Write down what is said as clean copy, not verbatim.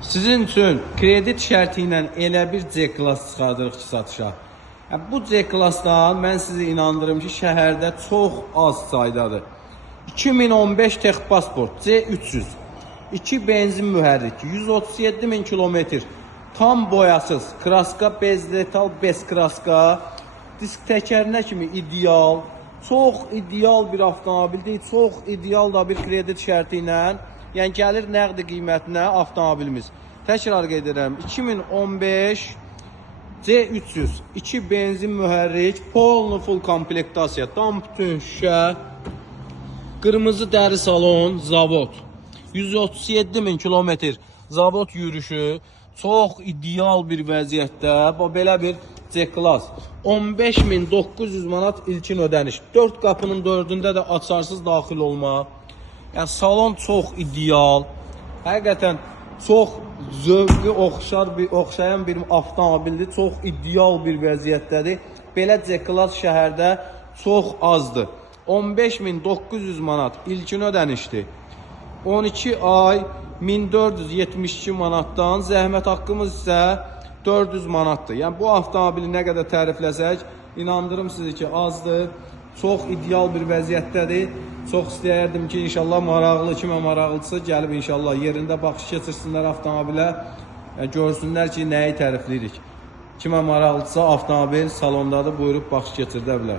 Sizin üçün kredit şərti ilə elə bir C-klass çıxardırıq ki, satışa. Bu C-klassdan mən sizi inandırım ki, şəhərdə çox az saydadır. 2015 Texpasport C300, 2 benzin mühərrik, 137.000 kilometr, tam boyasız, kraska bez detal, bez kraska, disk təkərinə kimi ideal, çox ideal bir avtomobildir, çox ideal da bir kredit şərti ilə. Yəni gəlir nəqdi qiymətinə avtomobilimiz. Təkrar qeyd edirəm. 2015 C300, 2 benzin mühərrik, polnu full komplektasiya, tam bütün şüşə, qırmızı dəri salon, zavod. 137.000 kilometr zavod yürüyüşü, çox ideal bir vəziyyətdə. Belə bir C-klass. 15.900 manat ilkin ödəniş. 4 qapının 4-ündə də açarsız daxil olma. Yəni salon çox ideal. Həqiqətən çox zövqü oxşayan bir avtomobildir. Çox ideal bir vəziyyətdədir. Belə C-klass şəhərdə çox azdır. 15.900 manat ilkin ödənişdir. 12 ay 1472 manatdan, zəhmət haqqımız isə 400 manatdır. Yəni bu avtomobili nə qədər tərifləsək, inandırım sizi ki, azdır. Çox ideal bir vəziyyətdədir. Çox istəyərdim ki, inşallah maraqlı, kimə maraqlısı gəlib inşallah yerində baxış keçirsinlər avtomobilə. Görsünlər ki, nəyi tərifləyirik. Kimə maraqlısı avtomobil salondadır, buyurub baxış keçirdə bilər.